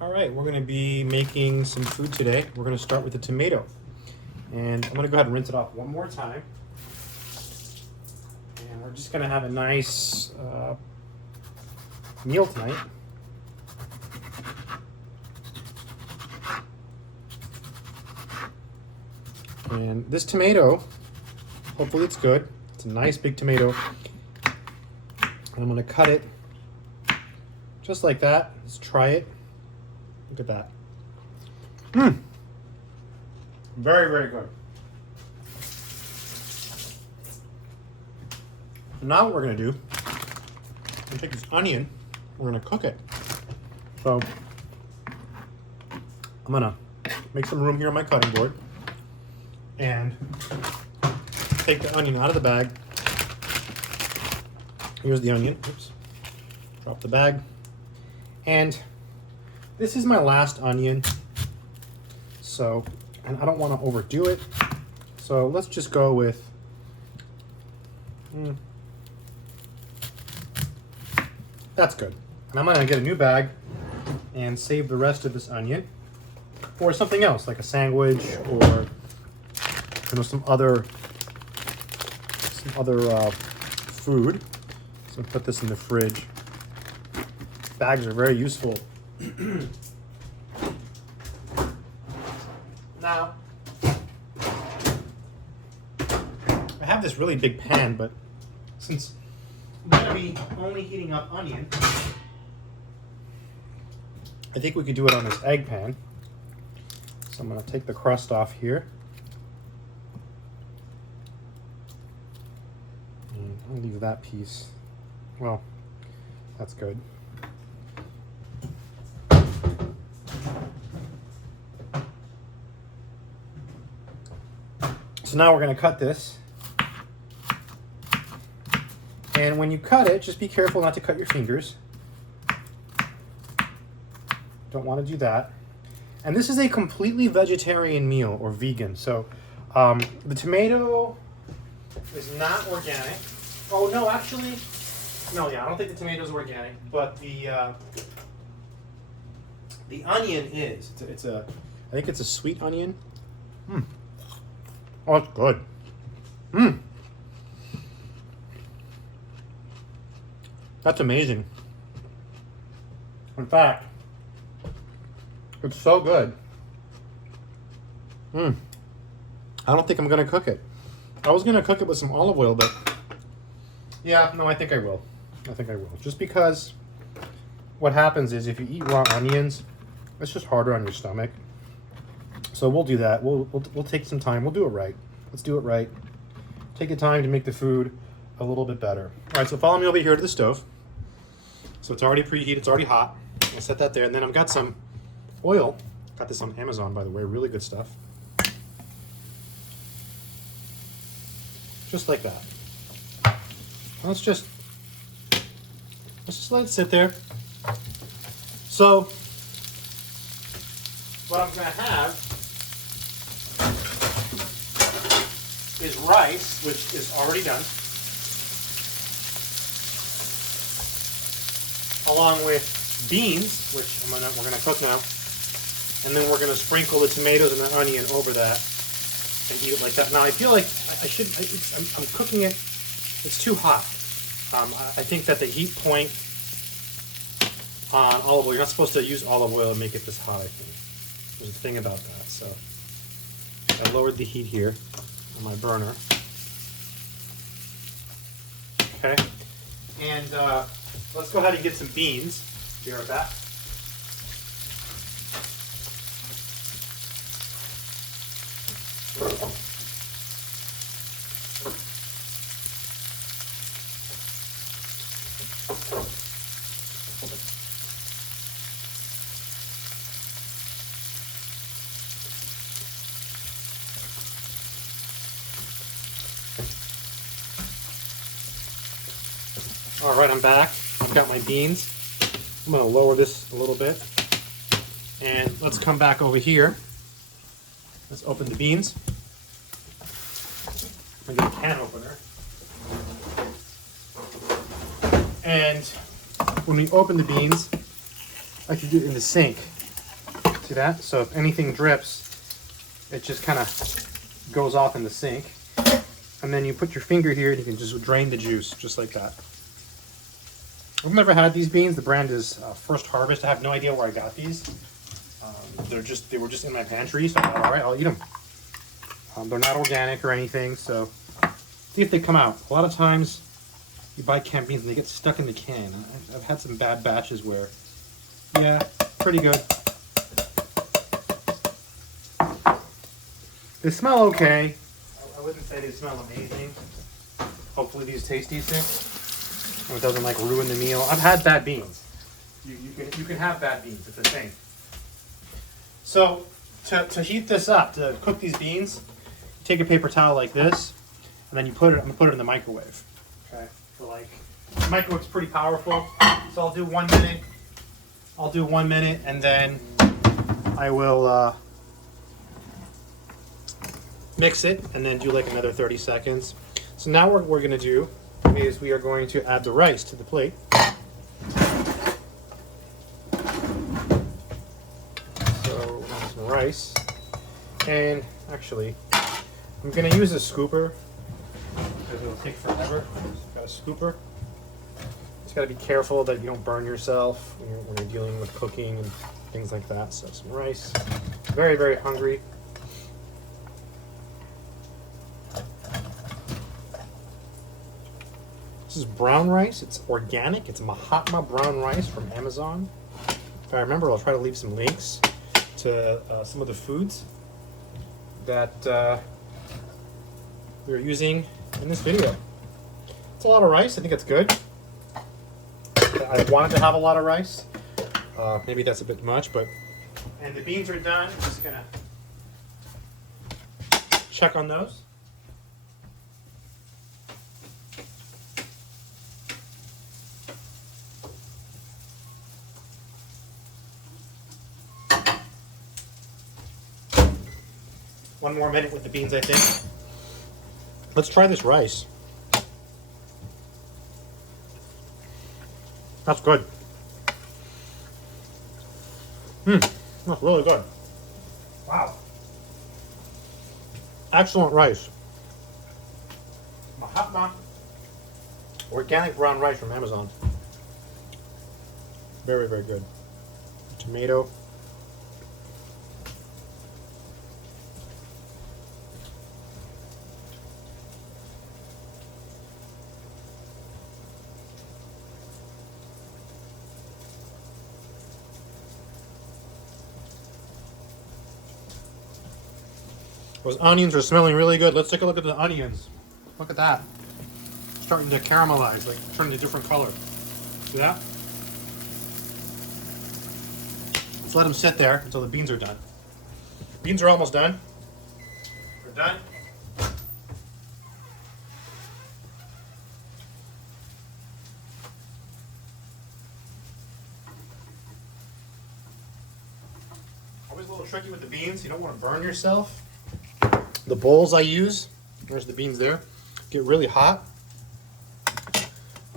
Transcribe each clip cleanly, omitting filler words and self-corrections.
All right, we're going to be making some food today. We're going to start with the tomato. And I'm going to go ahead and rinse it off one more time. And we're just going to have a nice meal tonight. And this tomato, hopefully it's good. It's a nice big tomato. And I'm going to cut it just like that. Let's try it. Look at that. Very, very good. So now what we're going to do, I'm going to take this onion, we're going to cook it. So I'm going to make some room here on my cutting board and take the onion out of the bag. Here's the onion. Oops. Drop the bag. And this is my last onion. So, and I don't want to overdo it. So let's just go with that's good. And I'm going to get a new bag and save the rest of this onion for something else, like a sandwich or some other food. So put this in the fridge. Bags are very useful. Now, I have this really big pan, but since I'm going to be only heating up onion, I think we could do it on this egg pan. So I'm going to take the crust off here. And I'll leave that piece. Well, that's good. So now we're going to cut this. And when you cut it, just be careful not to cut your fingers. Don't want to do that. And this is a completely vegetarian meal or vegan. So the tomato is not organic. Oh, no, actually, no, yeah, I don't think the tomato is organic, but the onion is. I think it's a sweet onion. Oh, it's good. That's amazing. In fact, it's so good. I don't think I'm going to cook it. I was going to cook it with some olive oil, but yeah, no, I think I will. Just because what happens is if you eat raw onions, it's just harder on your stomach. So we'll do that. We'll take some time. We'll do it right. Let's do it right. Take the time to make the food a little bit better. All right, so follow me over here to the stove. So it's already preheated. It's already hot. I'll set that there. And then I've got some oil. Got this on Amazon, by the way. Really good stuff. Just like that. Let's just let it sit there. So what I'm going to have is rice, which is already done, along with beans, which we're going to cook now, and then we're going to sprinkle the tomatoes and the onion over that and eat it like that. Now I feel like I'm cooking it. It's too hot. I think that the heat point on olive oil, you're not supposed to use olive oil and make it this hot, I think. There's a thing about that. So I lowered the heat here on my burner. Okay. And let's go ahead and get some beans. Be right back. All right, I'm back. I've got my beans. I'm going to lower this a little bit. And let's come back over here. Let's open the beans. I get a can opener. And when we open the beans, I can do it in the sink. See that? So if anything drips, it just kind of goes off in the sink. And then you put your finger here and you can just drain the juice, just like that. I've never had these beans. The brand is First Harvest. I have no idea where I got these. They were just in my pantry, so I thought, all right, I'll eat them. They're not organic or anything, so see if they come out. A lot of times you buy canned beans and they get stuck in the can. I've had some bad batches where, yeah, pretty good. They smell okay. I wouldn't say they smell amazing. Hopefully these taste decent. And it doesn't like ruin the meal. I've had bad beans. You can have bad beans. It's a thing. So to heat this up, to cook these beans, you take a paper towel like this, and then I'm gonna put it in the microwave. Okay. For like, the microwave's pretty powerful. So I'll do 1 minute. I'll do 1 minute, and then I will mix it, and then do like another 30 seconds. So now what we're gonna do is we are going to add the rice to the plate. So we'll have some rice, and actually I'm gonna use a scooper because it'll take forever. So got a scooper. Just gotta be careful that you don't burn yourself when you're dealing with cooking and things like that. So some rice. Very, very hungry. This is brown rice. It's organic. It's Mahatma brown rice from Amazon. If I remember, I'll try to leave some links to some of the foods that we're using in this video. It's a lot of rice. I think it's good. I wanted to have a lot of rice. Maybe that's a bit much, but... And the beans are done. I'm just gonna check on those. One more minute with the beans, I think. Let's try this rice. That's good. That's really good. Wow. Excellent rice. Mahatma organic brown rice from Amazon. Very, very good. Tomato. Those onions are smelling really good. Let's take a look at the onions. Look at that. Starting to caramelize, like turning a different color. See that? Let's let them sit there until the beans are done. Beans are almost done. We're done. Always a little tricky with the beans. You don't want to burn yourself. The bowls I use, there's the beans there, get really hot.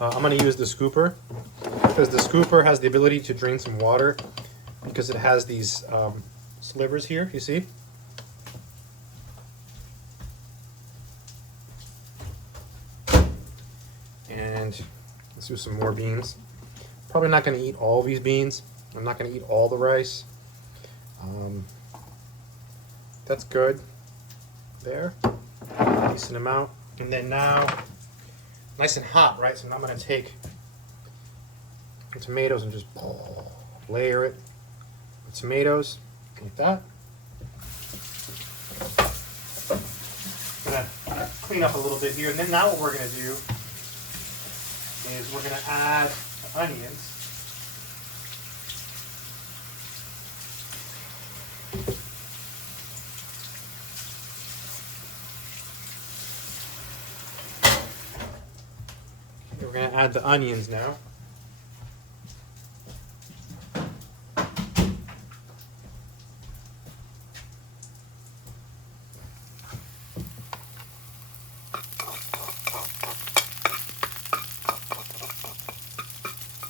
I'm going to use the scooper because the scooper has the ability to drain some water because it has these slivers here, you see? And let's do some more beans. Probably not going to eat all these beans. I'm not going to eat all the rice. That's good. There, decent amount. And then now, nice and hot, right? So now I'm going to take the tomatoes and just layer it with tomatoes, like that. I'm going to clean up a little bit here. And then now what we're going to do is we're going to add the onions. We're going to add the onions now.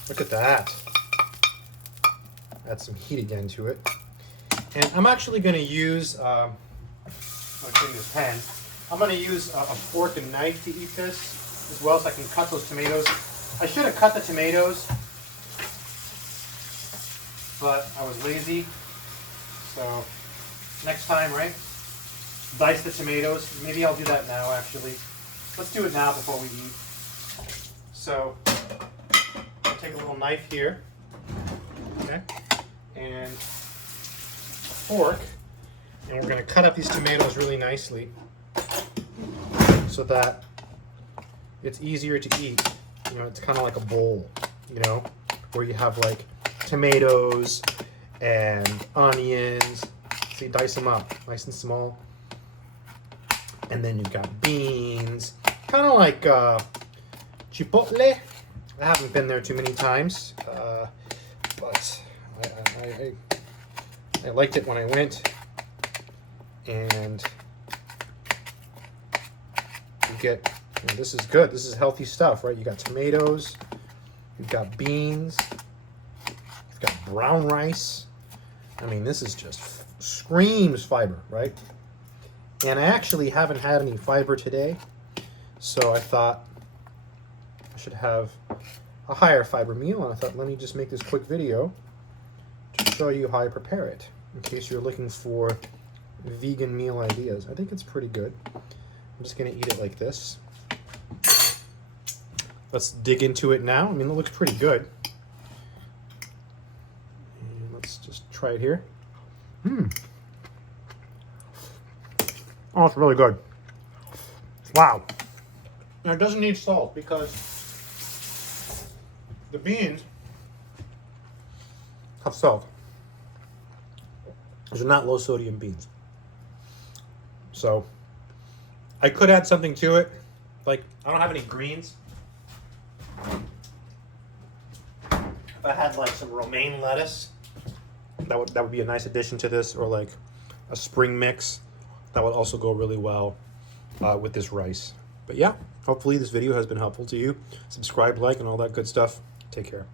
Look at that. Add some heat again to it. And I'm actually going to use, I'll clean this pan. I'm going to use a fork and knife to eat this as well, so I can cut those tomatoes. I should have cut the tomatoes, but I was lazy. So next time, right? Dice the tomatoes. Maybe I'll do that now, actually. Let's do it now before we eat. So I'll take a little knife here, okay, and a fork, and we're going to cut up these tomatoes really nicely so that it's easier to eat. You know, it's kind of like a bowl, you know, where you have like tomatoes and onions. So you dice them up nice and small. And then you've got beans, kind of like Chipotle. I haven't been there too many times, but I liked it when I went. And you get, you know, this is good. This is healthy stuff, right? You got tomatoes, you've got beans, you've got brown rice. I mean, this is just screams fiber, right? And I actually haven't had any fiber today, so I thought I should have a higher fiber meal, and I thought, let me just make this quick video to show you how I prepare it, in case you're looking for vegan meal ideas. I think it's pretty good. I'm just going to eat it like this. Let's dig into it now. I mean, it looks pretty good. And let's just try it here. Oh, it's really good. Wow. Now, it doesn't need salt because the beans have salt. These are not low sodium beans. So I could add something to it. Like, I don't have any greens. If I had like some romaine lettuce, that would be a nice addition to this, or like a spring mix. That would also go really well with this rice. But yeah, hopefully this video has been helpful to you. Subscribe, like, and all that good stuff. Take care.